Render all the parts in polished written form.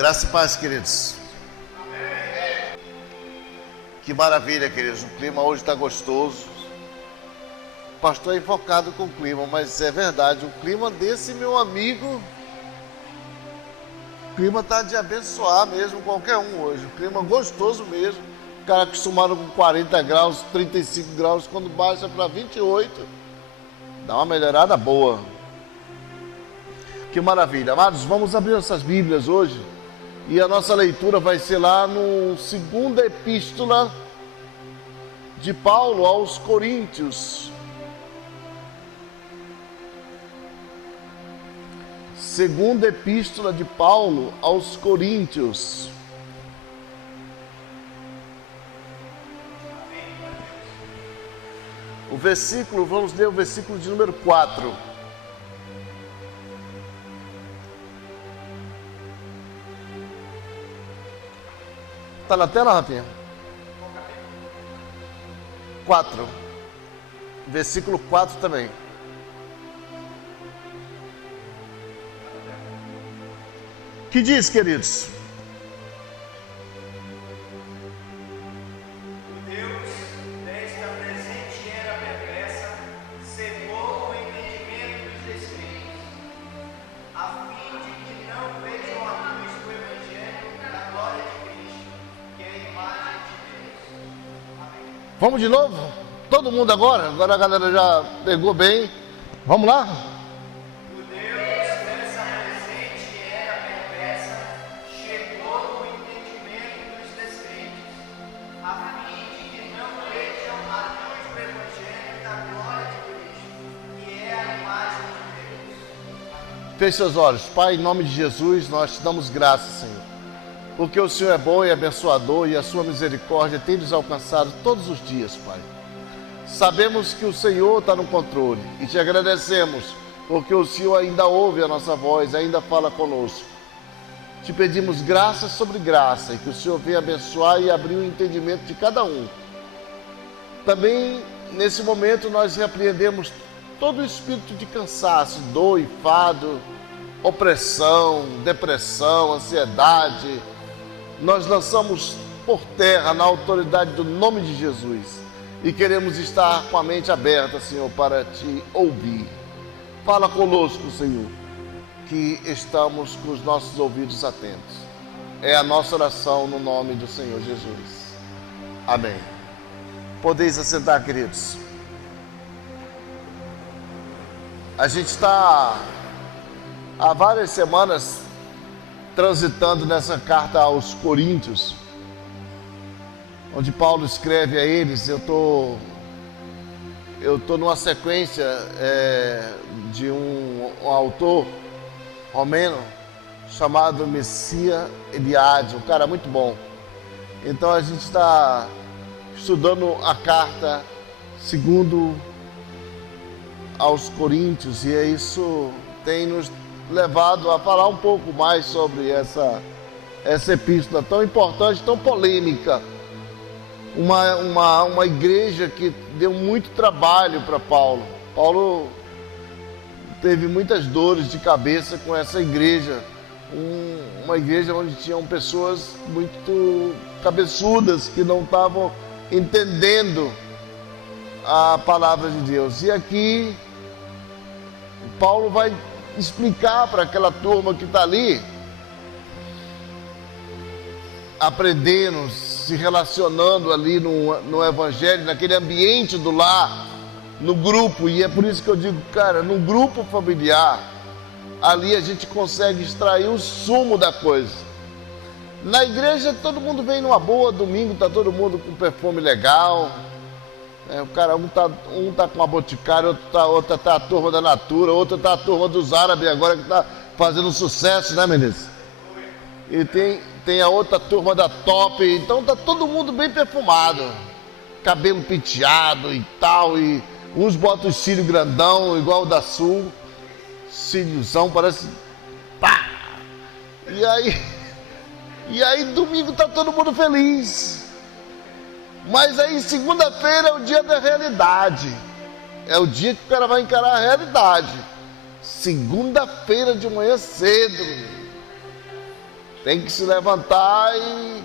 Graça e paz, queridos. Que maravilha, queridos. O clima hoje está gostoso. O pastor é enfocado com o clima, mas é verdade. O clima desse, meu amigo, o clima está de abençoar mesmo qualquer um hoje. O clima gostoso mesmo. O cara acostumado com 40 graus, 35 graus, quando baixa para 28, dá uma melhorada boa. Que maravilha. Amados, vamos abrir nossas Bíblias hoje. E a nossa leitura vai ser lá no segunda epístola de Paulo aos Coríntios. Segunda epístola de Paulo aos Coríntios. Vamos ler o versículo de número 4. Está na tela, Rafinha? 4. Versículo 4 também. Que diz, queridos? O Deus desta presente era perversa cegou o entendimento dos descrentes, a fim de que não vejam a luz do Evangelho da glória de Cristo, que é a imagem de Deus. Amém. Vamos de novo? Todo mundo agora? Agora a galera já pegou bem. Vamos lá? O Deus dessa presente era perversa chegou o entendimento dos descrentes, a fim de que não vejam a luz do Evangelho da glória de Cristo, que é a imagem de Deus. Feche seus olhos. Pai, em nome de Jesus, nós te damos graça, Senhor. Porque o Senhor é bom e abençoador e a sua misericórdia tem nos alcançado todos os dias, Pai. Sabemos que o Senhor está no controle e te agradecemos porque o Senhor ainda ouve a nossa voz, ainda fala conosco. Te pedimos graça sobre graça e que o Senhor venha abençoar e abrir o entendimento de cada um. Também, nesse momento, nós repreendemos todo o espírito de cansaço, dor, enfado, opressão, depressão, ansiedade. Nós lançamos por terra na autoridade do nome de Jesus e queremos estar com a mente aberta, Senhor, para te ouvir. Fala conosco, Senhor, que estamos com os nossos ouvidos atentos. É a nossa oração no nome do Senhor Jesus. Amém. Podeis assentar, queridos. A gente está há várias semanas transitando nessa carta aos Coríntios, onde Paulo escreve a eles. Eu tô numa sequência de um autor romeno chamado Messias Eliade, um cara muito bom. Então a gente está estudando a carta segundo aos Coríntios, e isso tem nos levado a falar um pouco mais sobre essa epístola tão importante, tão polêmica. Uma igreja que deu muito trabalho para Paulo. Paulo teve muitas dores de cabeça com essa igreja. Uma igreja onde tinham pessoas muito cabeçudas que não estavam entendendo a palavra de Deus. E aqui Paulo vai explicar para aquela turma que está ali, aprendendo, se relacionando ali no Evangelho, naquele ambiente do lar, no grupo. E é por isso que eu digo, cara, no grupo familiar, ali a gente consegue extrair o sumo da coisa. Na igreja todo mundo vem numa boa, domingo tá todo mundo com perfume legal. O cara, um tá com uma boticária, outra tá a turma da Natura, outra tá a turma dos árabes agora que tá fazendo sucesso, né, meninas? E tem a outra turma da Top, então tá todo mundo bem perfumado, cabelo penteado e tal, e uns botam o cílio grandão, igual o da Sul, cíliozão, parece pá! E aí domingo tá todo mundo feliz. Mas aí segunda-feira é o dia da realidade. É o dia que o cara vai encarar a realidade. Segunda-feira de manhã cedo. Tem que se levantar e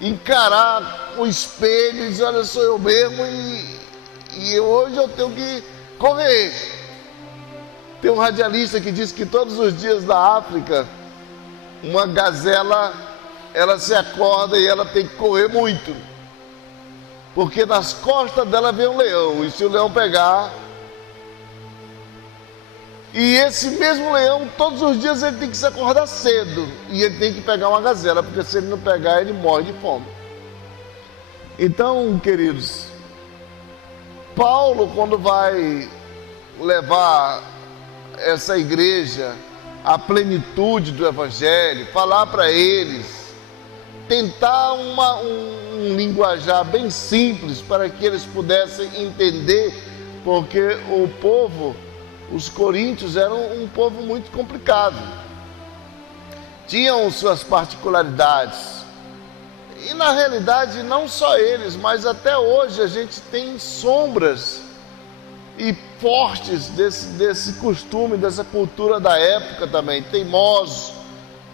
encarar o espelho e dizer, olha, sou eu mesmo e hoje eu tenho que correr. Tem um radialista que diz que todos os dias na África, uma gazela, ela se acorda e ela tem que correr muito. Porque nas costas dela vem um leão, e se o leão pegar... E esse mesmo leão, todos os dias ele tem que se acordar cedo, e ele tem que pegar uma gazela, porque se ele não pegar, ele morre de fome. Então, queridos, Paulo, quando vai levar essa igreja à plenitude do Evangelho, falar para eles, tentar um linguajar bem simples para que eles pudessem entender, porque o povo, os coríntios, eram um povo muito complicado, tinham suas particularidades, e na realidade não só eles, mas até hoje a gente tem sombras e fortes desse costume, dessa cultura da época também, teimosos,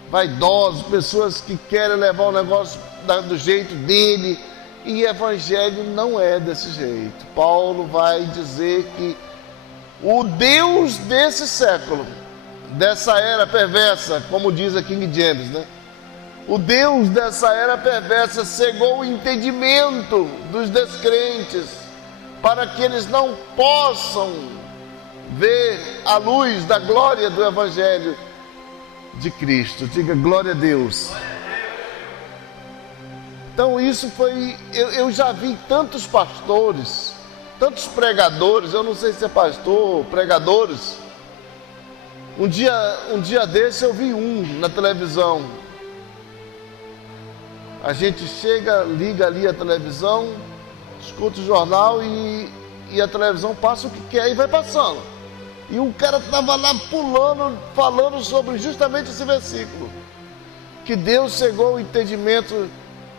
vaidosos, pessoas que querem levar o negócio do jeito dele, e evangelho não é desse jeito. Paulo vai dizer que o Deus desse século, dessa era perversa, como diz a King James, né? O Deus dessa era perversa cegou o entendimento dos descrentes, para que eles não possam ver a luz da glória do Evangelho de Cristo. Diga glória a Deus. Então isso foi, eu já vi tantos pastores, tantos pregadores, eu não sei se é pastor, pregadores. Um dia desse eu vi na televisão. A gente chega, liga ali a televisão, escuta o jornal e a televisão passa o que quer e vai passando. E um cara estava lá pulando, falando sobre justamente esse versículo, que Deus cegou o entendimento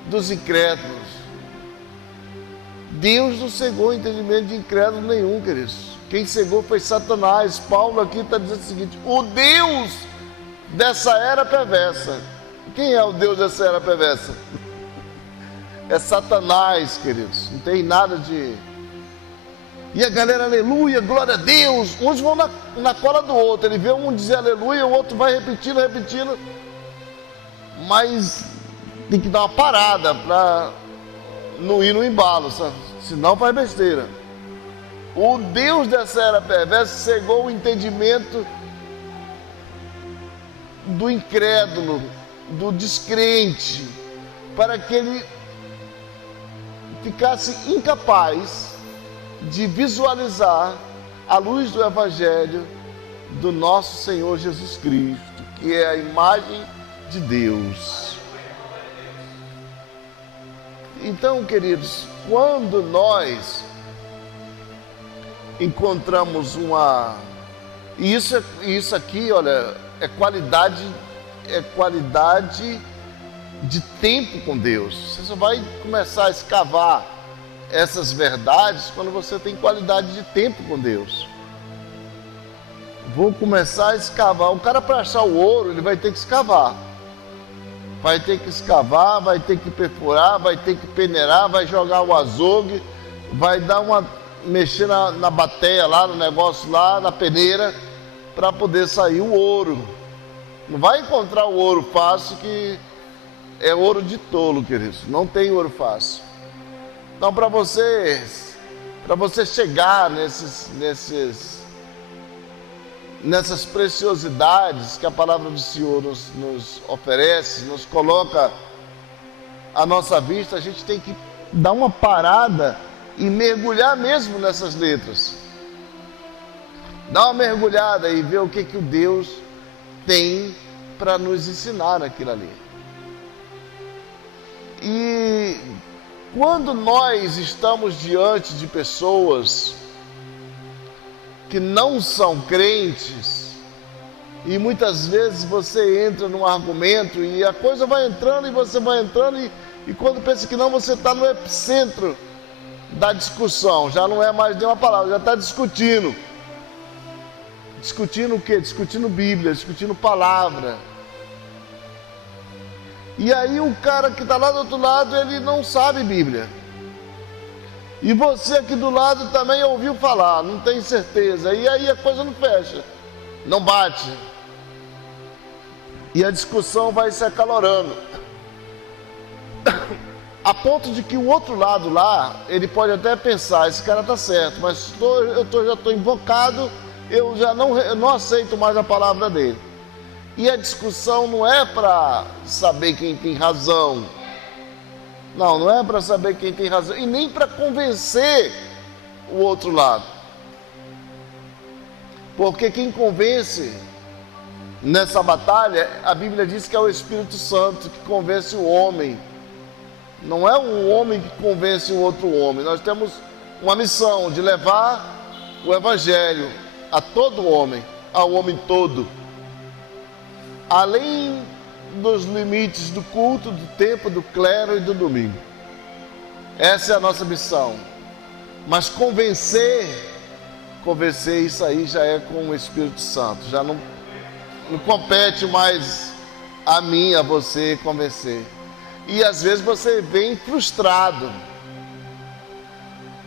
dos incrédulos. Deus não cegou o entendimento de incrédulo nenhum, queridos. Quem cegou foi Satanás. Paulo aqui está dizendo o seguinte: o Deus dessa era perversa. Quem é o Deus dessa era perversa? É Satanás, queridos. Não tem nada de... E a galera, aleluia, glória a Deus. Uns vão na cola do outro. Ele vê um dizer aleluia, o outro vai repetindo. Mas tem que dar uma parada para não ir no embalo, sabe? Senão faz besteira. O Deus dessa era perversa cegou o entendimento do incrédulo, do descrente, para que ele ficasse incapaz de visualizar a luz do Evangelho do nosso Senhor Jesus Cristo, que é a imagem de Deus. Então, queridos, quando nós encontramos isso aqui, olha, é qualidade de tempo com Deus. Você só vai começar a escavar essas verdades quando você tem qualidade de tempo com Deus. Vou começar a escavar. O cara, para achar o ouro, ele vai ter que escavar. Vai ter que escavar, vai ter que perfurar, vai ter que peneirar, vai jogar o azogue, vai mexer na bateia lá, no negócio lá, na peneira, para poder sair o ouro. Não vai encontrar o ouro fácil, que é ouro de tolo, queridos. Não tem ouro fácil. Então, para você chegar nessas preciosidades que a palavra do Senhor nos oferece, nos coloca à nossa vista, a gente tem que dar uma parada e mergulhar mesmo nessas letras. Dar uma mergulhada e ver o que o Deus tem para nos ensinar naquilo ali. E quando nós estamos diante de pessoas que não são crentes, e muitas vezes você entra num argumento e a coisa vai entrando e você vai entrando e quando pensa que não, você está no epicentro da discussão, já não é mais nenhuma palavra, já está discutindo. Discutindo o quê? Discutindo Bíblia, discutindo palavra. E aí o cara que está lá do outro lado, ele não sabe Bíblia. E você aqui do lado também ouviu falar, não tem certeza. E aí a coisa não fecha, não bate. E a discussão vai se acalorando. A ponto de que o outro lado lá, ele pode até pensar, esse cara está certo, mas já estou invocado, eu já não aceito mais a palavra dele. E a discussão não é para saber quem tem razão. Não é para saber quem tem razão. E nem para convencer o outro lado. Porque quem convence nessa batalha, a Bíblia diz que é o Espírito Santo que convence o homem. Não é um homem que convence o outro homem. Nós temos uma missão de levar o Evangelho a todo homem, ao homem todo. Além dos limites do culto, do tempo, do clero e do domingo. Essa é a nossa missão. Mas convencer isso aí já é com o Espírito Santo. Já não compete mais a mim, a você convencer. E às vezes você vem frustrado.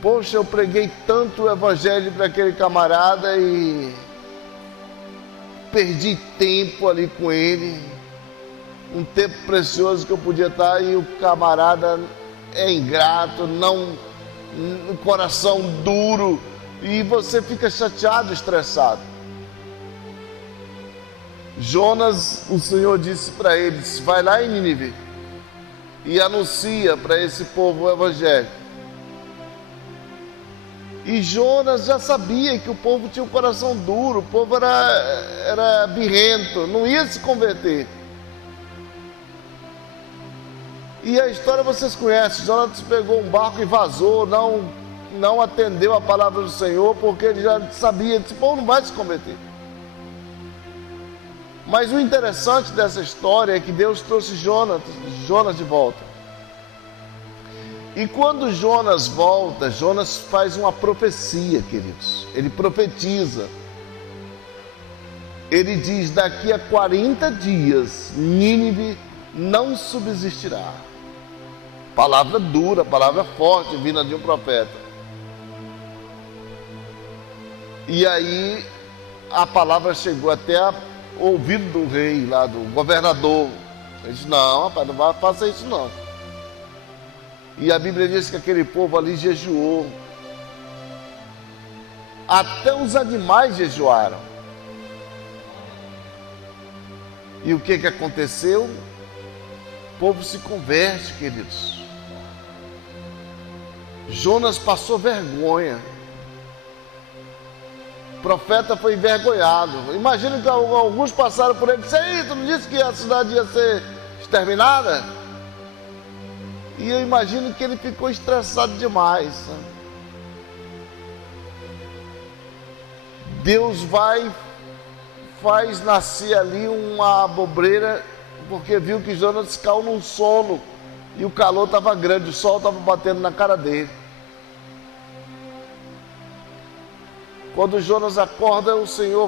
Poxa, eu preguei tanto o Evangelho para aquele camarada e perdi tempo ali com ele, um tempo precioso que eu podia estar, e o camarada é ingrato, um coração duro, e você fica chateado, estressado. Jonas, o Senhor disse para eles: vai lá em Nínive e anuncia para esse povo o Evangelho. E Jonas já sabia que o povo tinha um coração duro, o povo era birrento, não ia se converter. E a história vocês conhecem. Jonas pegou um barco e vazou, não atendeu a palavra do Senhor, porque ele já sabia, esse povo não vai se converter. Mas o interessante dessa história é que Deus trouxe Jonas de volta. E quando Jonas volta, Jonas faz uma profecia, queridos. Ele profetiza. Ele diz: daqui a 40 dias, Nínive não subsistirá. Palavra dura, palavra forte, vinda de um profeta. E aí, a palavra chegou até o ouvido do rei, lá do governador. Ele disse: não, rapaz, não faça isso não. E a Bíblia diz que aquele povo ali jejuou. Até os animais jejuaram. E o que aconteceu? O povo se converte, queridos. Jonas passou vergonha. O profeta foi envergonhado. Imagina que alguns passaram por ele e disseram: tu não disse que a cidade ia ser exterminada? E eu imagino que ele ficou estressado demais. Deus faz nascer ali uma abobreira, porque viu que Jonas caiu num sono e o calor estava grande, o sol estava batendo na cara dele. Quando Jonas acorda, o Senhor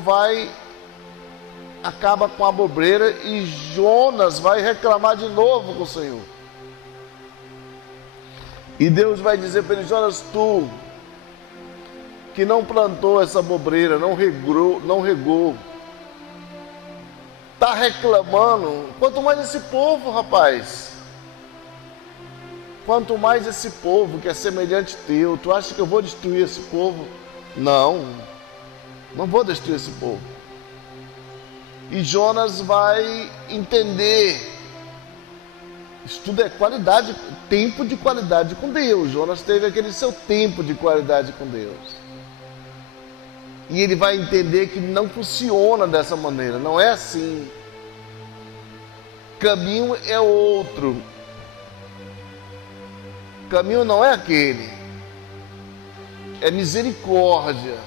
acaba com a abobreira e Jonas vai reclamar de novo com o Senhor. E Deus vai dizer para ele: Jonas, tu que não plantou essa abobreira, não regou, está reclamando. Quanto mais esse povo, rapaz, quanto mais esse povo que é semelhante teu, tu acha que eu vou destruir esse povo? Não vou destruir esse povo. E Jonas vai entender. Isso tudo é qualidade, tempo de qualidade com Deus. Jonas teve aquele seu tempo de qualidade com Deus. E ele vai entender que não funciona dessa maneira, não é assim. Caminho é outro. Caminho não é aquele. É misericórdia.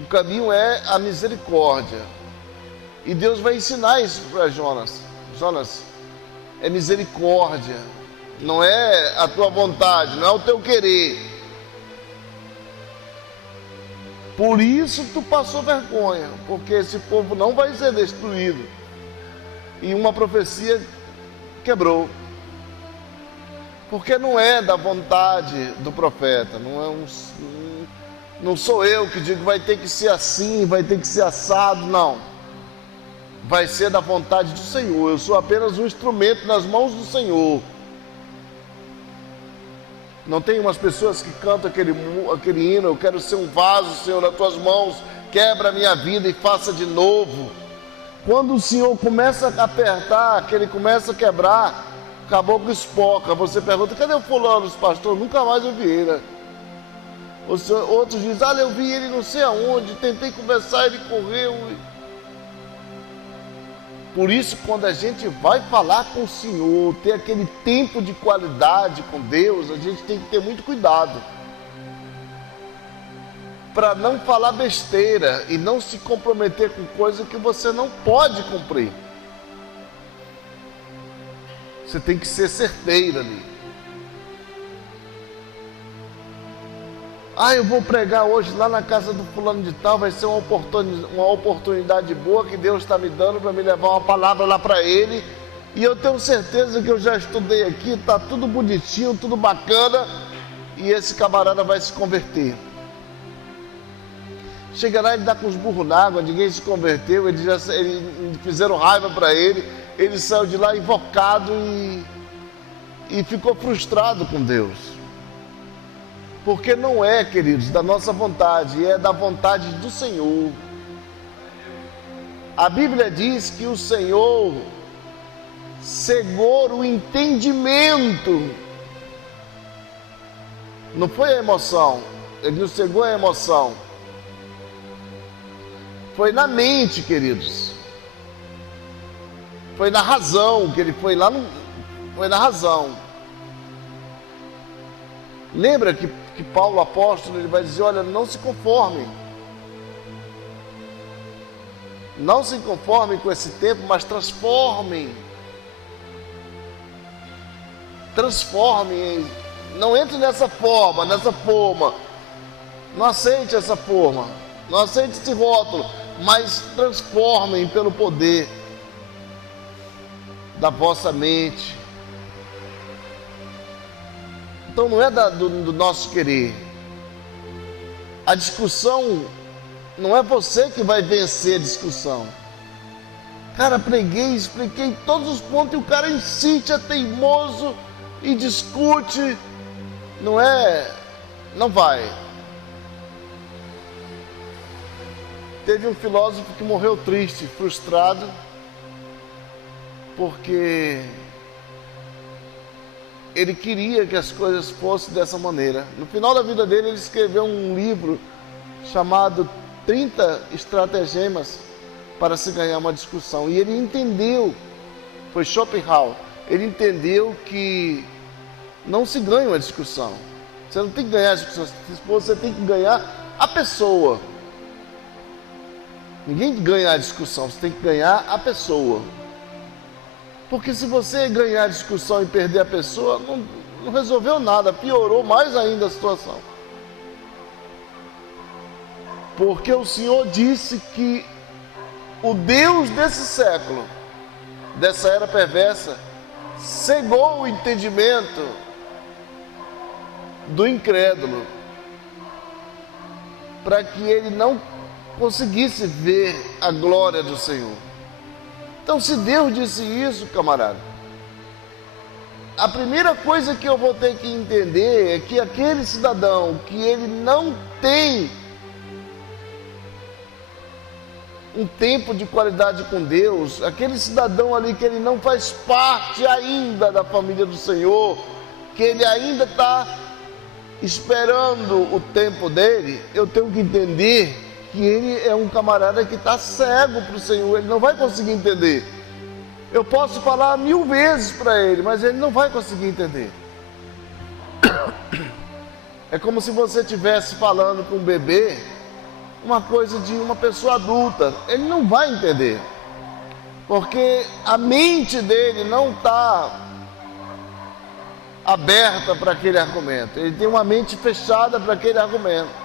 O caminho é a misericórdia. E Deus vai ensinar isso para Jonas. Jonas, é misericórdia, não é a tua vontade, não é o teu querer. Por isso tu passou vergonha, porque esse povo não vai ser destruído. E uma profecia quebrou. Porque não é da vontade do profeta, não sou eu que digo vai ter que ser assim, vai ter que ser assado, não. Vai ser da vontade do Senhor, eu sou apenas um instrumento nas mãos do Senhor. Não tem umas pessoas que cantam aquele hino, eu quero ser um vaso, Senhor, nas tuas mãos, quebra a minha vida e faça de novo. Quando o Senhor começa a apertar, que ele começa a quebrar, o caboclo espoca. Você pergunta, cadê o fulano, os pastores? Nunca mais eu vi ele. Outros dizem, eu vi ele não sei aonde, tentei conversar, ele correu. Por isso, quando a gente vai falar com o Senhor, ter aquele tempo de qualidade com Deus, a gente tem que ter muito cuidado para não falar besteira e não se comprometer com coisa que você não pode cumprir. Você tem que ser certeiro ali. Eu vou pregar hoje lá na casa do fulano de tal, vai ser uma oportunidade boa que Deus está me dando para me levar uma palavra lá para ele. E eu tenho certeza que eu já estudei aqui, está tudo bonitinho, tudo bacana, e esse camarada vai se converter. Chega lá, ele dá com os burros na água, ninguém se converteu, eles fizeram raiva para ele saiu de lá invocado e ficou frustrado com Deus. Porque não é, queridos, da nossa vontade, é da vontade do Senhor. A Bíblia diz que o Senhor cegou o entendimento. Não foi a emoção, ele não cegou a emoção. Foi na mente, queridos. Foi na razão, que ele foi lá, foi na razão. Lembra que Paulo apóstolo, ele vai dizer, olha, não se conformem. Não se conformem com esse tempo, mas transformem. Transformem. Não entre nessa forma. Não aceite essa forma. Não aceite esse rótulo, mas transformem pelo poder da vossa mente. Então não é do nosso querer. A discussão, não é você que vai vencer a discussão. Cara, expliquei todos os pontos e o cara insiste, é teimoso e discute. Não vai. Teve um filósofo que morreu triste, frustrado, porque ele queria que as coisas fossem dessa maneira. No final da vida dele, ele escreveu um livro chamado 30 Estratagemas para se ganhar uma discussão. E ele entendeu, foi Schopenhauer, ele entendeu que não se ganha uma discussão. Você não tem que ganhar a discussão, você tem que ganhar a pessoa. Ninguém ganha a discussão, você tem que ganhar a pessoa. Porque se você ganhar a discussão e perder a pessoa, não resolveu nada, piorou mais ainda a situação. Porque o Senhor disse que o Deus desse século, dessa era perversa, cegou o entendimento do incrédulo, para que ele não conseguisse ver a glória do Senhor. Então, se Deus disse isso, camarada, a primeira coisa que eu vou ter que entender é que aquele cidadão que ele não tem um tempo de qualidade com Deus, aquele cidadão ali que ele não faz parte ainda da família do Senhor, que ele ainda está esperando o tempo dele, eu tenho que entender que ele é um camarada que está cego para o Senhor, ele não vai conseguir entender. Eu posso falar 1000 vezes para ele, mas ele não vai conseguir entender. É como se você estivesse falando com um bebê uma coisa de uma pessoa adulta, ele não vai entender, porque a mente dele não está aberta para aquele argumento, ele tem uma mente fechada para aquele argumento.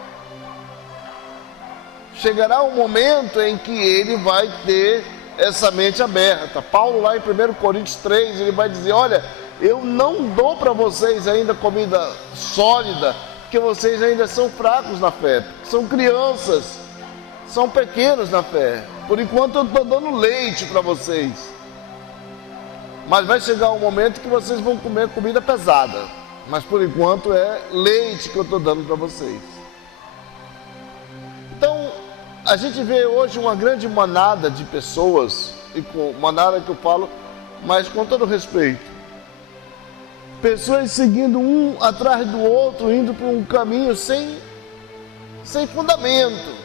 Chegará um momento em que ele vai ter essa mente aberta. Paulo lá em 1 Coríntios 3, ele vai dizer, olha, eu não dou para vocês ainda comida sólida, porque vocês ainda são fracos na fé, são crianças, são pequenos na fé. Por enquanto eu estou dando leite para vocês. Mas vai chegar um momento que vocês vão comer comida pesada. Mas por enquanto é leite que eu estou dando para vocês. Então, a gente vê hoje uma grande manada de pessoas, e com manada que eu falo, mas com todo respeito. Pessoas seguindo um atrás do outro, indo por um caminho sem fundamento.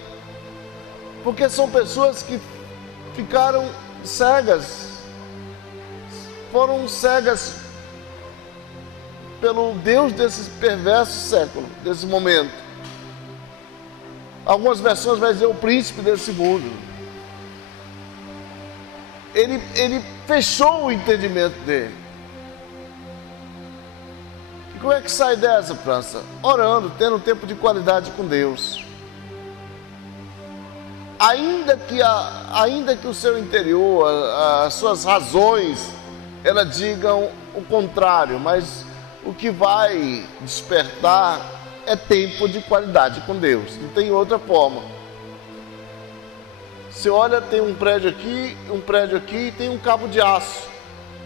Porque são pessoas que ficaram cegas. Foram cegas pelo Deus desse perverso século, desse momento. Algumas versões vai dizer o príncipe desse mundo. Ele fechou o entendimento dele. E como é que sai dessa, França? Orando, tendo um tempo de qualidade com Deus. Ainda que o seu interior, as suas razões, elas digam o contrário, mas o que vai despertar é tempo de qualidade com Deus, não tem outra forma. Você olha, tem um prédio aqui e tem um cabo de aço,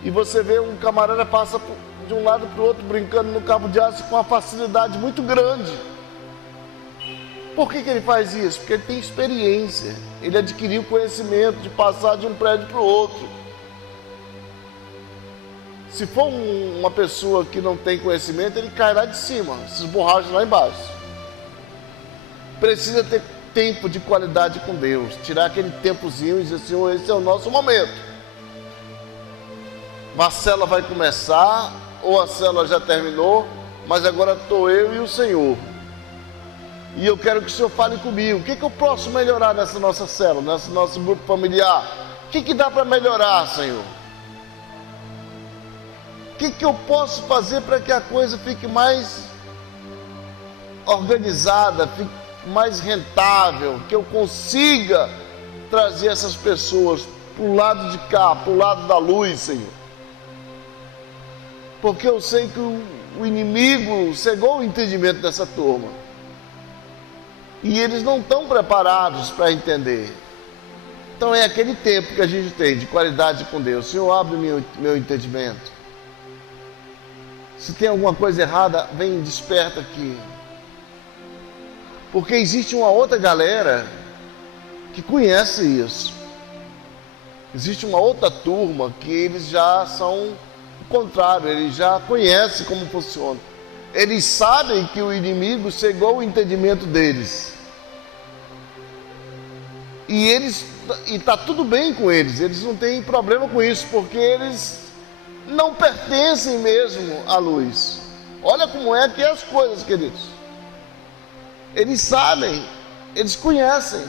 e você vê um camarada passa de um lado para o outro brincando no cabo de aço com uma facilidade muito grande. Por que ele faz isso? Porque ele tem experiência, ele adquiriu conhecimento de passar de um prédio para o outro. Se for uma pessoa que não tem conhecimento, ele cai lá de cima, se esborracha lá embaixo. Precisa ter tempo de qualidade com Deus, tirar aquele tempozinho e dizer, Senhor, esse é o nosso momento. A célula vai começar, ou a célula já terminou, mas agora estou eu e o Senhor. E eu quero que o Senhor fale comigo. O que eu posso melhorar nessa nossa célula, nesse nosso grupo familiar? O que dá para melhorar, Senhor? O que eu posso fazer para que a coisa fique mais organizada, fique mais rentável, que eu consiga trazer essas pessoas para o lado de cá, para o lado da luz, Senhor? Porque eu sei que o inimigo cegou o entendimento dessa turma. E eles não estão preparados para entender. Então é aquele tempo que a gente tem de qualidade com Deus. Senhor, abre meu entendimento. Se tem alguma coisa errada, vem, desperta aqui. Porque existe uma outra galera que conhece isso. Existe uma outra turma que eles já são o contrário, eles já conhecem como funciona. Eles sabem que o inimigo cegou o entendimento deles. E está tudo bem com eles, eles não têm problema com isso, porque eles não pertencem mesmo à luz. Olha como é que é as coisas, queridos. Eles sabem, eles conhecem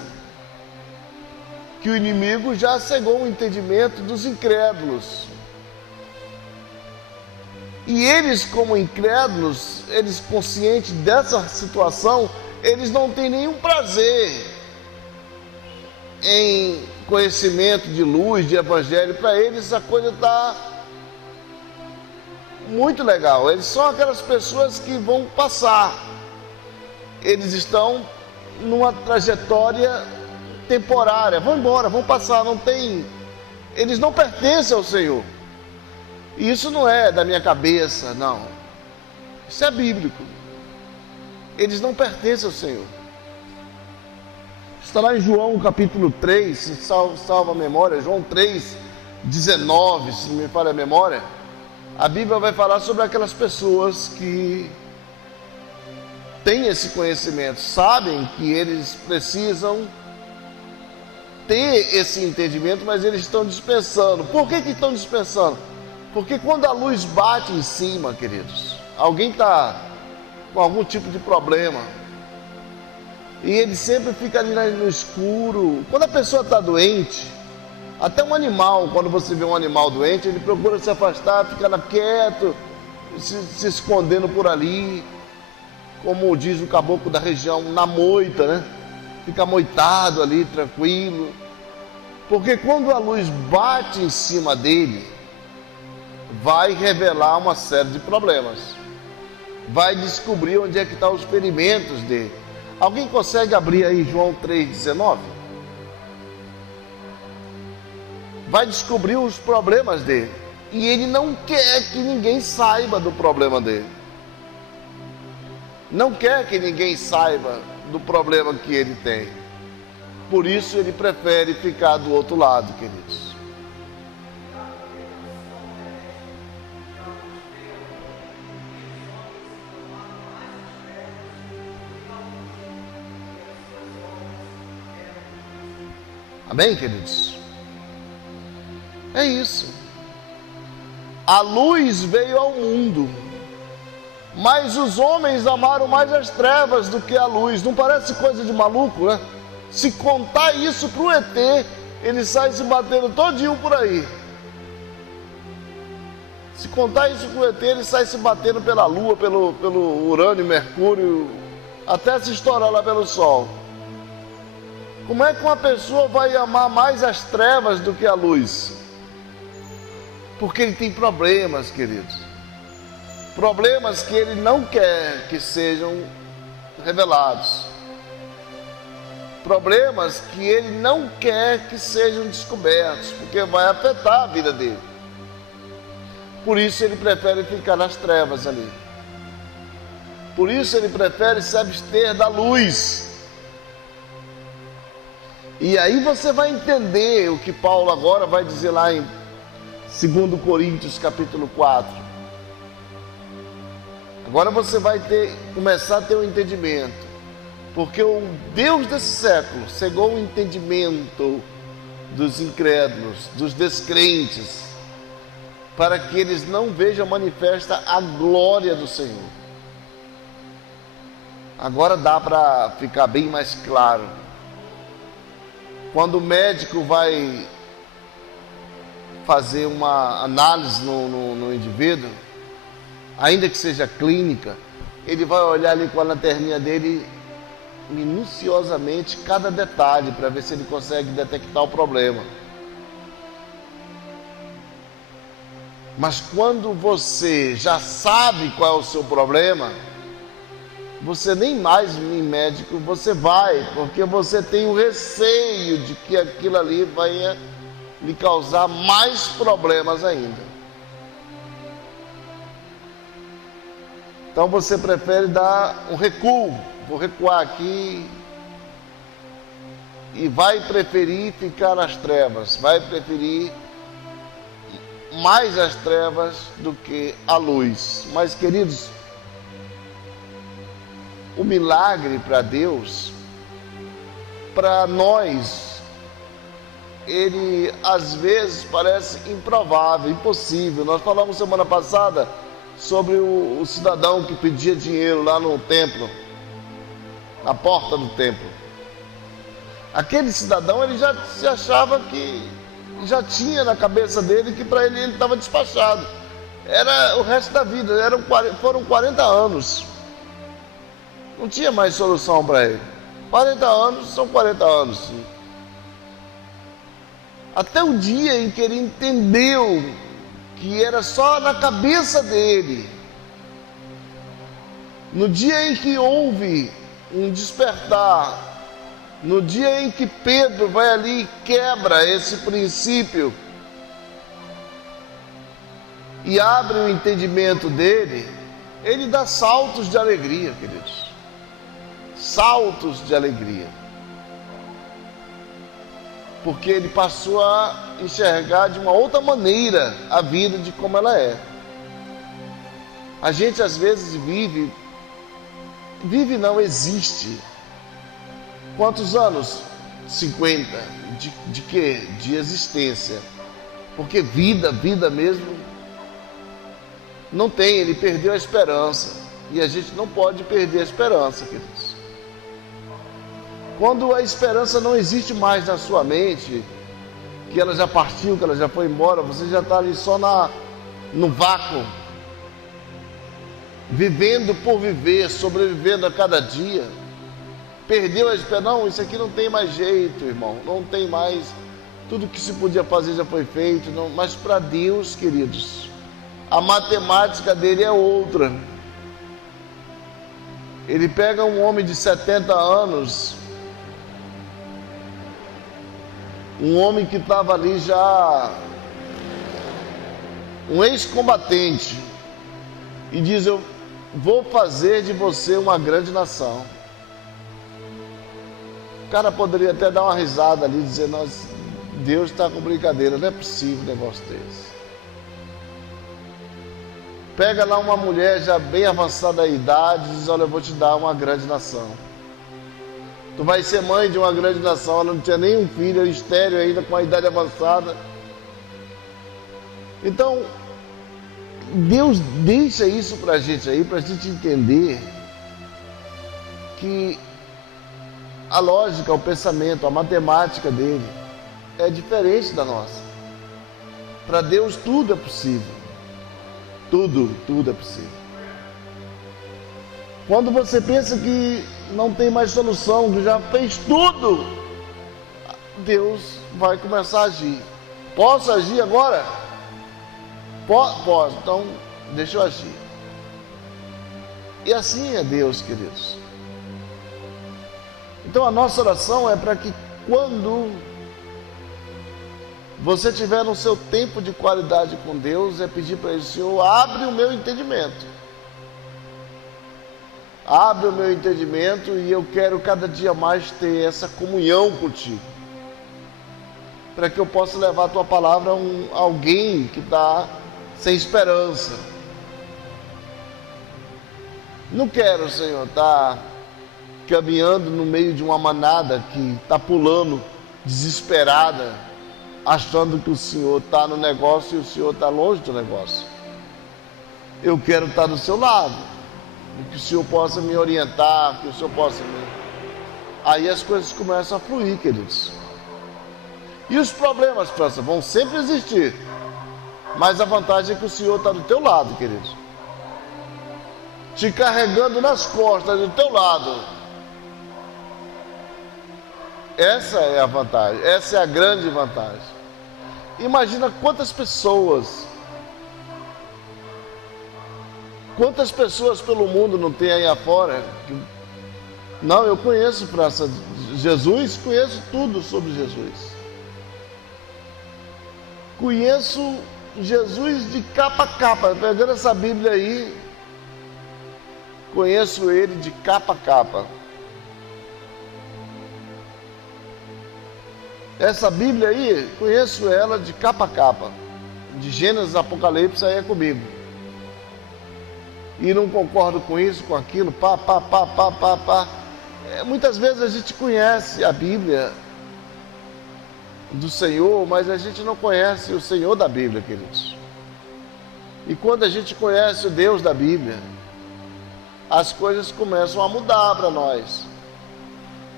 que o inimigo já cegou o entendimento dos incrédulos. E eles, como incrédulos, eles conscientes dessa situação, eles não têm nenhum prazer em conhecimento de luz, de evangelho. Para eles a coisa está muito legal. Eles são aquelas pessoas que vão passar. Eles estão numa trajetória temporária, vão embora, vão passar, não tem. Eles não pertencem ao Senhor. E isso não é da minha cabeça, não. Isso é bíblico. Eles não pertencem ao Senhor. Está lá em João capítulo 3, se salva a memória, João 3, 19, se não me falha a memória. A Bíblia vai falar sobre aquelas pessoas que têm esse conhecimento, sabem que eles precisam ter esse entendimento, mas eles estão dispensando. Por que estão dispensando? Porque quando a luz bate em cima, queridos, alguém está com algum tipo de problema, e ele sempre fica ali no escuro. Quando a pessoa está doente, até um animal, quando você vê um animal doente, ele procura se afastar, fica quieto, se escondendo por ali, como diz o caboclo da região, na moita, né? Fica moitado ali, tranquilo. Porque quando a luz bate em cima dele, vai revelar uma série de problemas. Vai descobrir onde é que estão os ferimentos dele. Alguém consegue abrir aí João 3,19? Vai descobrir os problemas dele. E ele não quer que ninguém saiba do problema dele. Não quer que ninguém saiba do problema que ele tem. Por isso ele prefere ficar do outro lado, queridos. Amém, queridos? É isso. A luz veio ao mundo, mas os homens amaram mais as trevas do que a luz. Não parece coisa de maluco, né? Se contar isso para o ET, ele sai se batendo todinho por aí. Se contar isso para o ET, ele sai se batendo pela Lua, pelo Urânio, Mercúrio, até se estourar lá pelo Sol. Como é que uma pessoa vai amar mais as trevas do que a luz? Porque ele tem problemas, queridos. Problemas que ele não quer que sejam revelados. Problemas que ele não quer que sejam descobertos, porque vai afetar a vida dele. Por isso ele prefere ficar nas trevas ali. Por isso ele prefere se abster da luz. E aí você vai entender o que Paulo agora vai dizer lá em 2 Coríntios capítulo 4. Agora você vai começar a ter um entendimento. Porque o Deus desse século cegou o entendimento dos incrédulos, dos descrentes, para que eles não vejam manifesta a glória do Senhor. Agora dá para ficar bem mais claro. Quando o médico vai fazer uma análise no indivíduo, ainda que seja clínica, ele vai olhar ali com a lanterninha dele minuciosamente cada detalhe para ver se ele consegue detectar o problema. Mas quando você já sabe qual é o seu problema, você nem mais em médico você vai, porque você tem o receio de que aquilo ali vai lhe causar mais problemas ainda. Então você prefere dar um recuo. Vou recuar aqui e vai preferir ficar nas trevas, vai preferir mais as trevas do que a luz. Mas, queridos, o milagre para Deus, para nós, ele às vezes parece improvável, impossível. Nós falamos semana passada sobre o cidadão que pedia dinheiro lá no templo, na porta do templo. Aquele cidadão, ele já se achava que já tinha na cabeça dele que para ele estava despachado. Era o resto da vida, foram 40 anos. Não tinha mais solução para ele. 40 anos são 40 anos. Até o dia em que ele entendeu que era só na cabeça dele. No dia em que houve um despertar, no dia em que Pedro vai ali e quebra esse princípio e abre o entendimento dele, ele dá saltos de alegria, queridos. Saltos de alegria. Porque ele passou a enxergar de uma outra maneira a vida de como ela é. A gente às vezes existe. Quantos anos? 50. De quê? De existência. Porque vida mesmo, não tem, ele perdeu a esperança. E a gente não pode perder a esperança, queridos. Quando a esperança não existe mais na sua mente, que ela já partiu, que ela já foi embora, você já está ali só no vácuo, vivendo por viver, sobrevivendo a cada dia. Perdeu a esperança, não, isso aqui não tem mais jeito, irmão, não tem mais Tudo que se podia fazer já foi feito, não, mas para Deus, queridos, a matemática dele é outra. Ele pega um homem de 70 anos, um homem que estava ali já, um ex-combatente, e diz: eu vou fazer de você uma grande nação. O cara poderia até dar uma risada ali, dizer: Deus está com brincadeira, não é possível um negócio desse. Pega lá uma mulher já bem avançada da idade e diz: olha, eu vou te dar uma grande nação. Tu vai ser mãe de uma grande nação. Ela não tinha nenhum filho, estéril ainda, com a idade avançada. Então, Deus deixa isso para a gente aí, para a gente entender que a lógica, o pensamento, a matemática dele é diferente da nossa. Para Deus tudo é possível. Tudo é possível. Quando você pensa que não tem mais solução, que já fez tudo, Deus vai começar a agir. Posso agir agora? Posso, então deixa eu agir. E assim é Deus, queridos. Então a nossa oração é para que quando você tiver no seu tempo de qualidade com Deus, é pedir para Ele: Senhor, abre o meu entendimento. Abre o meu entendimento e eu quero cada dia mais ter essa comunhão contigo. Para que eu possa levar a tua palavra a alguém que está sem esperança. Não quero, Senhor, estar caminhando no meio de uma manada que está pulando desesperada, achando que o Senhor está no negócio e o Senhor está longe do negócio. Eu quero estar do seu lado, que o Senhor possa me orientar, que o Senhor possa me... Aí as coisas começam a fluir, queridos. E os problemas, França, vão sempre existir, mas a vantagem é que o Senhor está do teu lado, queridos, te carregando nas costas, do teu lado. Essa é a vantagem, essa é a grande vantagem. Imagina quantas pessoas pelo mundo não tem aí afora. Não, eu conheço Jesus, conheço tudo sobre Jesus. Conheço Jesus de capa a capa, pegando essa Bíblia aí, conheço Ele de capa a capa. Essa Bíblia aí, conheço ela de capa a capa. De Gênesis, Apocalipse, aí é comigo. E não concordo com isso, com aquilo, pá. Muitas vezes a gente conhece a Bíblia do Senhor, mas a gente não conhece o Senhor da Bíblia, queridos. E quando a gente conhece o Deus da Bíblia, as coisas começam a mudar para nós.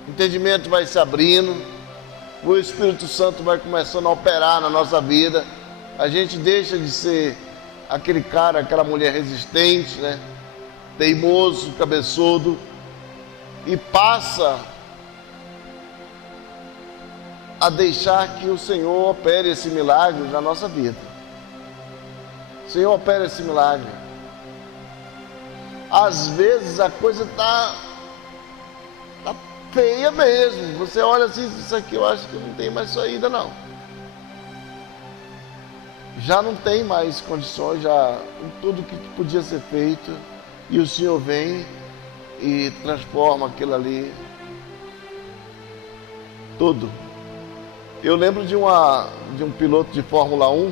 O entendimento vai se abrindo, o Espírito Santo vai começando a operar na nossa vida. A gente deixa de ser aquele cara, aquela mulher resistente, né? Teimoso, cabeçudo, e passa a deixar que o Senhor opere esse milagre na nossa vida. O Senhor opera esse milagre. Às vezes a coisa tá feia mesmo. Você olha assim, isso aqui eu acho que não tem mais saída não. Já não tem mais condições, já tudo que podia ser feito, e o Senhor vem e transforma aquilo ali tudo. Eu lembro de um piloto de Fórmula 1.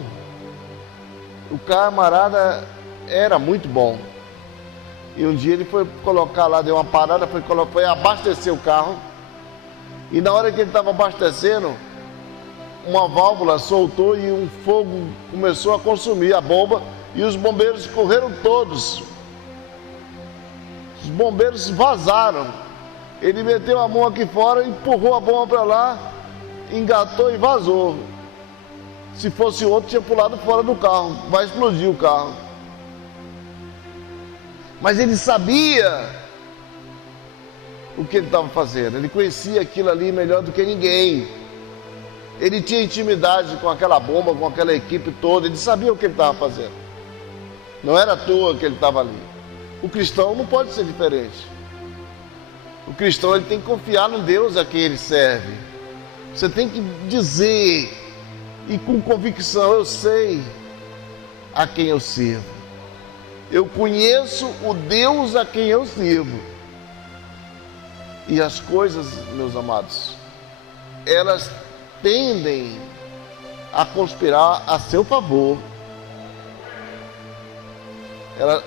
O camarada era muito bom. E um dia ele foi colocar lá, deu uma parada, foi abastecer o carro. E na hora que ele estava abastecendo, uma válvula soltou e um fogo começou a consumir a bomba. E os bombeiros correram todos. Os bombeiros vazaram. Ele meteu a mão aqui fora, empurrou a bomba para lá, engatou e vazou. Se fosse outro, tinha pulado fora do carro, vai explodir o carro. Mas ele sabia o que ele estava fazendo, ele conhecia aquilo ali melhor do que ninguém. Ele tinha intimidade com aquela bomba, com aquela equipe toda, ele sabia o que ele estava fazendo. Não era à toa que ele estava ali. O cristão não pode ser diferente. O cristão ele tem que confiar no Deus a quem ele serve. Você tem que dizer, e com convicção, eu sei a quem eu sirvo. Eu conheço o Deus a quem eu sirvo. E as coisas, meus amados, elas tendem a conspirar a seu favor.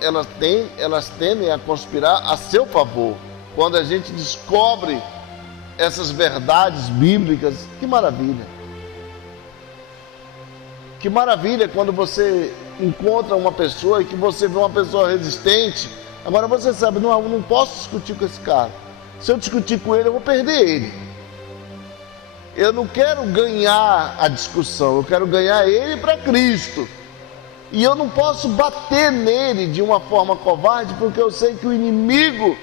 Elas tendem a conspirar a seu favor. Quando a gente descobre essas verdades bíblicas, que maravilha. Que maravilha quando você encontra uma pessoa e que você vê uma pessoa resistente. Agora você sabe, eu não posso discutir com esse cara. Se eu discutir com ele, eu vou perder ele. Eu não quero ganhar a discussão, eu quero ganhar ele para Cristo. E eu não posso bater nele de uma forma covarde, porque eu sei que o inimigo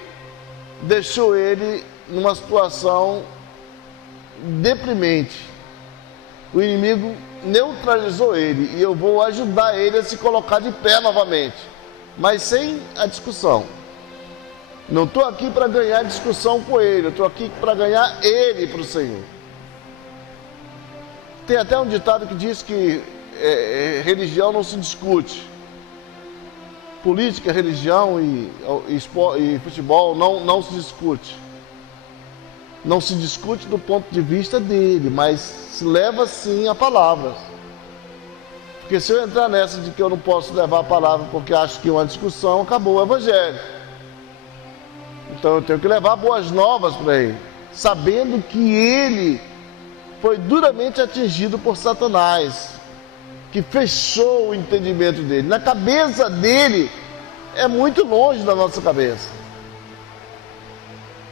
deixou ele numa situação deprimente. O inimigo neutralizou ele e eu vou ajudar ele a se colocar de pé novamente, mas sem a discussão. Não estou aqui para ganhar discussão com ele, eu estou aqui para ganhar ele para o Senhor. Tem até um ditado que diz que religião não se discute. Política, religião e futebol não se discute. Não se discute do ponto de vista dele, mas se leva sim a palavras. Porque se eu entrar nessa de que eu não posso levar a palavra porque acho que é uma discussão, acabou o evangelho. Então eu tenho que levar boas novas para ele, sabendo que ele foi duramente atingido por Satanás, que fechou o entendimento dele. Na cabeça dele é muito longe da nossa cabeça.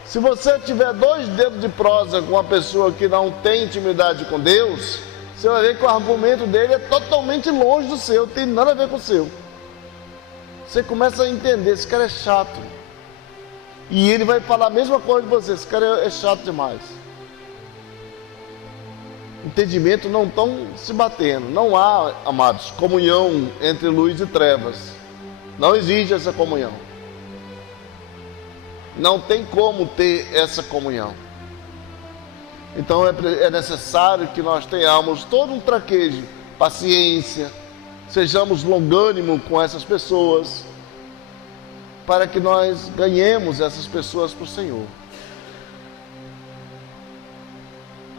Se você tiver 2 dedos de prosa com uma pessoa que não tem intimidade com Deus, você vai ver que o argumento dele é totalmente longe do seu, não tem nada a ver com o seu. Você começa a entender, esse cara é chato. E ele vai falar a mesma coisa de você, esse cara é chato demais. Entendimento não estão se batendo. Não há, amados, comunhão entre luz e trevas. Não existe essa comunhão. Não tem como ter essa comunhão. Então é necessário que nós tenhamos todo um traquejo, paciência, sejamos longânimos com essas pessoas, para que nós ganhemos essas pessoas para o Senhor.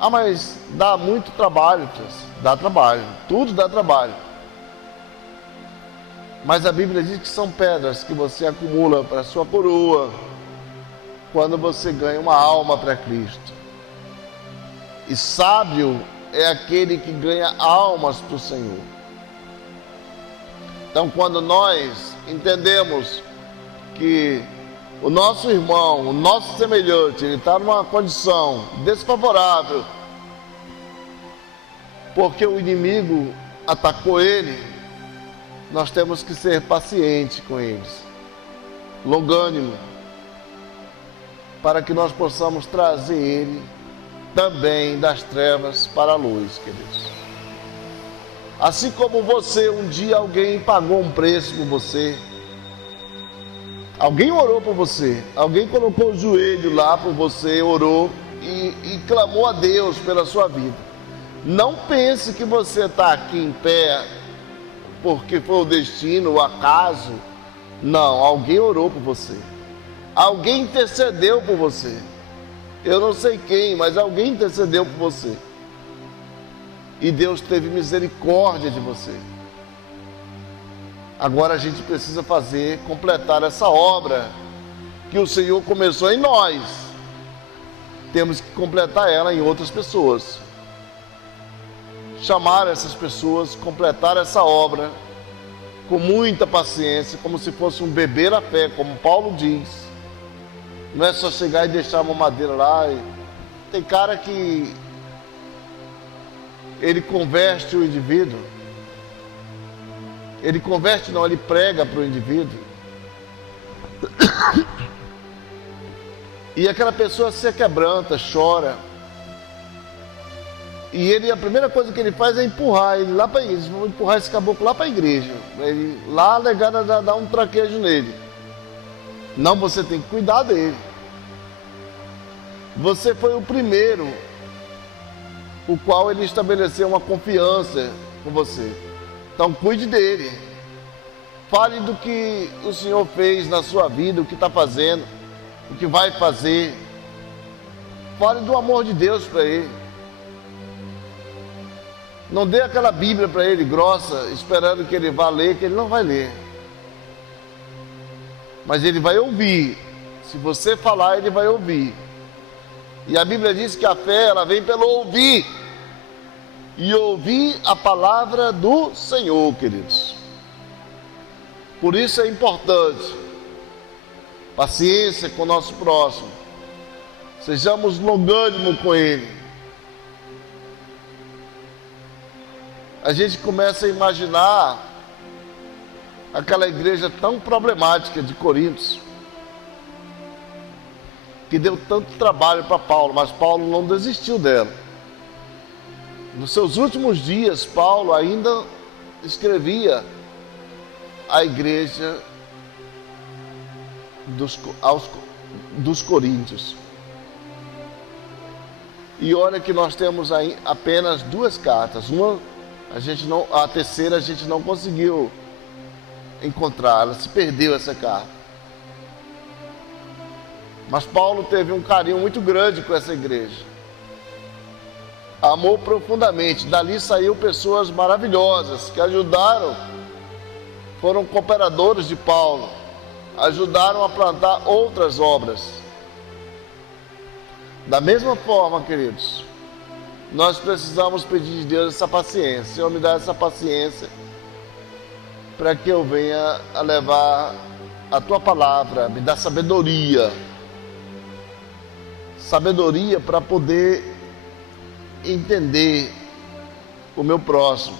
Ah, mas dá muito trabalho, dá trabalho, tudo dá trabalho. Mas a Bíblia diz que são pedras que você acumula para a sua coroa, quando você ganha uma alma para Cristo. E sábio é aquele que ganha almas para o Senhor. Então, quando nós entendemos que o nosso irmão, o nosso semelhante, ele está numa condição desfavorável, porque o inimigo atacou ele, nós temos que ser pacientes com eles, longânimo, para que nós possamos trazer ele também das trevas para a luz, queridos. Assim como você, um dia alguém pagou um preço por você, alguém orou por você, alguém colocou o joelho lá por você, orou e clamou a Deus pela sua vida. Não pense que você está aqui em pé porque foi o destino, o acaso. Não, alguém orou por você. Alguém intercedeu por você. Eu não sei quem, mas alguém intercedeu por você. E Deus teve misericórdia de você. Agora a gente precisa completar essa obra que o Senhor começou em nós. Temos que completar ela em outras pessoas. Chamar essas pessoas, completar essa obra com muita paciência, como se fosse um bebê na fé, como Paulo diz. Não é só chegar e deixar uma madeira lá. Tem cara que ele converte o indivíduo. Ele converte não, ele prega para o indivíduo. E aquela pessoa se quebranta, chora. E ele, a primeira coisa que ele faz é empurrar ele lá para a igreja. Vamos empurrar esse caboclo lá para a igreja. Ele, lá a negada dá um traquejo nele. Não, você tem que cuidar dele. Você foi o primeiro, o qual ele estabeleceu uma confiança com você. Então cuide dele. Fale do que o Senhor fez na sua vida, o que está fazendo, o que vai fazer. Fale do amor de Deus para ele. Não dê aquela Bíblia para ele grossa, esperando que ele vá ler, que ele não vai ler. Mas ele vai ouvir. Se você falar, ele vai ouvir. E a Bíblia diz que a fé, ela vem pelo ouvir. E ouvir a palavra do Senhor, queridos. Por isso é importante. Paciência com o nosso próximo. Sejamos longânimos com ele. A gente começa a imaginar aquela igreja tão problemática de Coríntios, que deu tanto trabalho para Paulo, mas Paulo não desistiu dela. Nos seus últimos dias, Paulo ainda escrevia à igreja dos Coríntios. E olha que nós temos aí apenas 2 cartas. A terceira a gente não conseguiu encontrar, ela se perdeu essa carta. Mas Paulo teve um carinho muito grande com essa igreja. Amou profundamente. Dali saiu pessoas maravilhosas que ajudaram, foram cooperadores de Paulo, ajudaram a plantar outras obras. Da mesma forma, queridos, nós precisamos pedir de Deus essa paciência. Senhor, me dá essa paciência para que eu venha a levar a Tua palavra. Me dá sabedoria. Sabedoria para poder entender o meu próximo.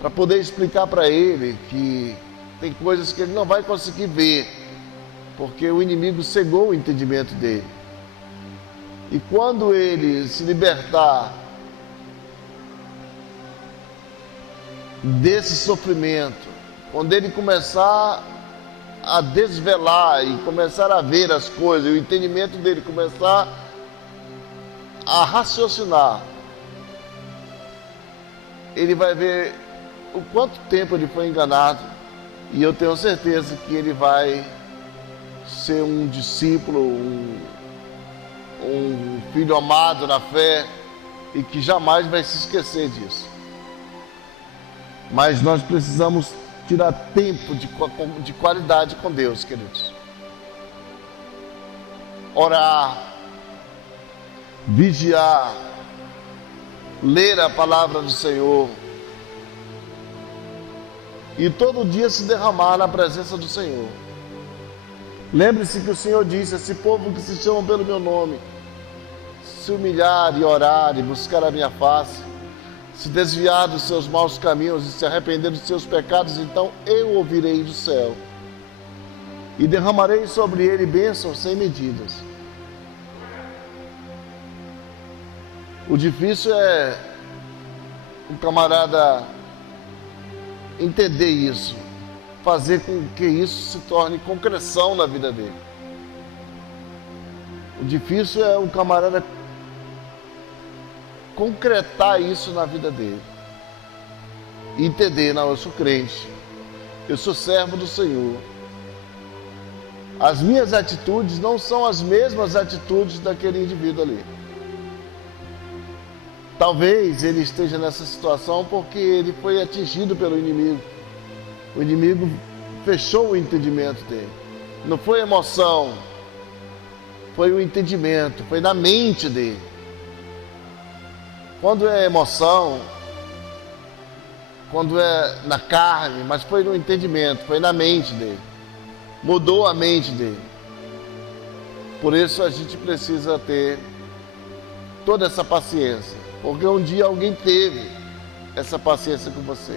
Para poder explicar para ele que tem coisas que ele não vai conseguir ver, porque o inimigo cegou o entendimento dele. E quando ele se libertar desse sofrimento, quando ele começar a desvelar e começar a ver as coisas, o entendimento dele começar a raciocinar, ele vai ver o quanto tempo ele foi enganado, e eu tenho certeza que ele vai ser um discípulo, um filho amado na fé, e que jamais vai se esquecer disso. Mas nós precisamos tirar tempo de qualidade com Deus, queridos. Orar, vigiar, ler a palavra do Senhor e todo dia se derramar na presença do Senhor. Lembre-se que o Senhor disse: esse povo que se chama pelo meu nome se humilhar e orar e buscar a minha face, se desviar dos seus maus caminhos e se arrepender dos seus pecados, então eu ouvirei do céu e derramarei sobre ele bênçãos sem medidas. O difícil é o camarada entender isso, fazer com que isso se torne concreção na vida dele. O difícil é o camarada concretar isso na vida dele. Entender: não, eu sou crente, eu sou servo do Senhor. As minhas atitudes não são as mesmas atitudes daquele indivíduo ali. Talvez ele esteja nessa situação porque ele foi atingido pelo inimigo. O inimigo fechou o entendimento dele. Não foi emoção, foi o entendimento, foi na mente dele. Quando é emoção, quando é na carne, mas foi no entendimento, foi na mente dele. Mudou a mente dele. Por isso a gente precisa ter toda essa paciência, porque um dia alguém teve essa paciência com você.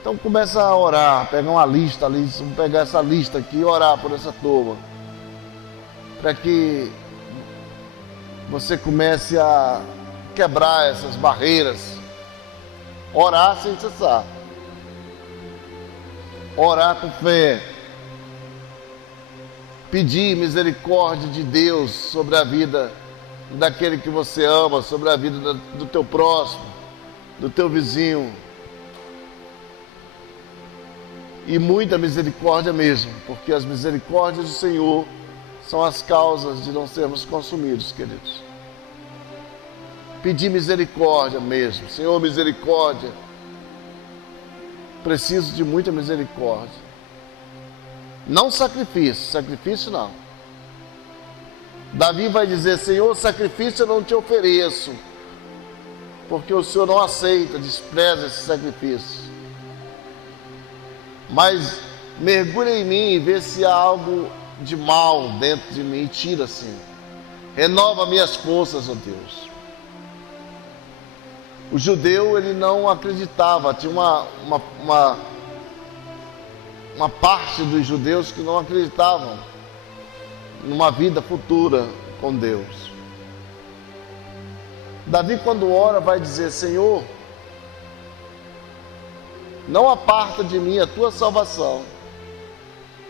Então começa a orar, pegar uma lista ali, vamos pegar essa lista aqui e orar por essa turma, para que você comece a quebrar essas barreiras. Orar sem cessar. Orar com fé. Pedir misericórdia de Deus sobre a vida daquele que você ama, sobre a vida do teu próximo, do teu vizinho. E muita misericórdia mesmo, porque as misericórdias do Senhor são as causas de não sermos consumidos, queridos. Pedir misericórdia mesmo. Senhor, misericórdia. Preciso de muita misericórdia. Não sacrifício, sacrifício não. Davi vai dizer, Senhor, sacrifício eu não te ofereço, porque o Senhor não aceita, despreza esse sacrifício. Mas mergulha em mim e vê se há algo de mal dentro de mim e tira, Senhor. Renova minhas forças, ó Deus. O judeu, ele não acreditava, tinha uma parte dos judeus que não acreditavam numa vida futura com Deus. Davi, quando ora, vai dizer, Senhor, não aparta de mim a tua salvação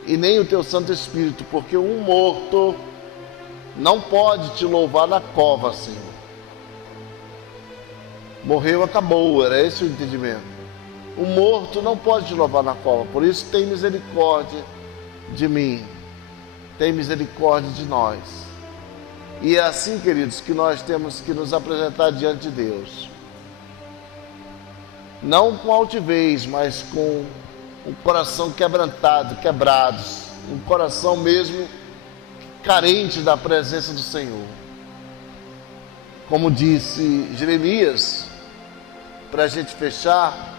e nem o teu Santo Espírito, porque um morto não pode te louvar na cova, Senhor. Morreu, acabou, era esse o entendimento. O morto não pode te louvar na cova, por isso tem misericórdia de mim, tem misericórdia de nós. E é assim, queridos, que nós temos que nos apresentar diante de Deus. Não com altivez, mas com um coração quebrantado, quebrados, um coração mesmo carente da presença do Senhor. Como disse Jeremias, para a gente fechar,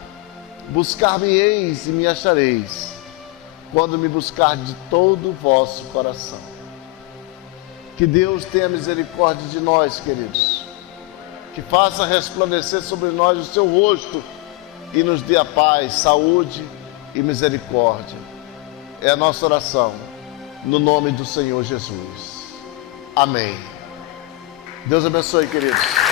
buscar-me-eis e me achareis, quando me buscar de todo o vosso coração. Que Deus tenha misericórdia de nós, queridos, que faça resplandecer sobre nós o seu rosto e nos dê a paz, saúde e misericórdia. É a nossa oração, no nome do Senhor Jesus. Amém. Deus abençoe, queridos.